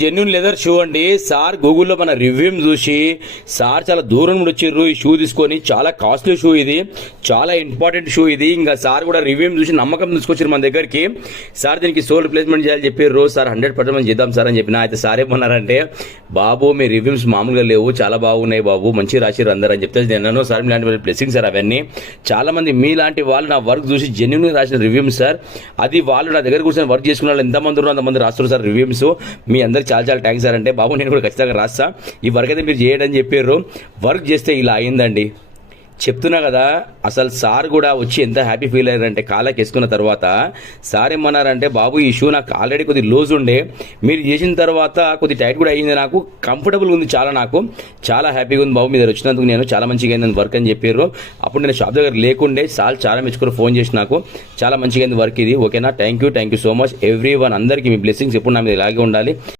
Genuine leather shoe అండి. Sir గూగుల్లో మన రివ్యూ చూసి సార్ చాలా దూరం నుండి వచ్చిర్రు ఈ షూ తీసుకొని. చాలా కాస్ట్లీ షూ ఇది, చాలా ఇంపార్టెంట్ షూ ఇది. ఇంకా సార్ కూడా రివ్యూ చూసి నమ్మకం తీసుకొచ్చారు మన దగ్గరికి. సార్ దీనికి సోల్ రిప్లేస్మెంట్ చేయాలి చెప్పారు. సార్ 100% చేద్దాం సార్ అని చెప్పిన. అయితే సార్ ఏమన్నారంటే, బాబు మీ రివ్యూస్ మామూలుగా లేవు, చాలా బాగున్నాయి బాబు, మంచి రాసిర్రు అందరు అని చెప్తే నేను సార్ మీలాంటి బ్లెస్సింగ్ సార్ అవన్నీ. చాలా మంది మీలాంటి వాళ్ళు నా వర్క్ చూసి జెన్యున్ రాసిన రివ్యూస్ సార్. అది వాళ్ళు నా దగ్గర కూర్చొని వర్క్ చేసుకున్న వాళ్ళు ఎంతమంది ఉన్నారు అంతమంది రాస్తారు సార్ రివ్యూస్. మీ అందరికి చాలా చాలా థ్యాంక్స్ సార్. అంటే బాబు నేను కూడా ఖచ్చితంగా రాస్తా, ఈ వర్క్ అయితే మీరు చేయడని చెప్పారు. వర్క్ చేస్తే ఇలా అయిందండి. చెప్తున్నా కదా, అసలు సార్ కూడా వచ్చి ఎంత హ్యాపీ ఫీల్ అయ్యారంటే కాళ్ళకి వేసుకున్న తర్వాత సార్ ఏమన్నారంటే, బాబు ఈ షూ నాకు ఆల్రెడీ కొద్ది లూజ్ ఉండే, మీరు చేసిన తర్వాత కొద్ది టైట్ కూడా అయ్యింది, నాకు కంఫర్టబుల్ ఉంది, చాలా నాకు చాలా హ్యాపీగా ఉంది బాబు, మీ దగ్గర వచ్చినందుకు నేను చాలా మంచిగా అయింది వర్క్ అని చెప్పారు. అప్పుడు నేను షాప్ దగ్గర లేకుండే, సార్ చాలా మెచ్చుకుని ఫోన్ చేసి నాకు చాలా మంచిగా అయింది వర్క్ ఇది. ఓకేనా, thank you so much every one. అందరికీ మీ బ్లెస్సింగ్స్ ఎప్పుడు నా మీద ఇలాగే ఉండాలి.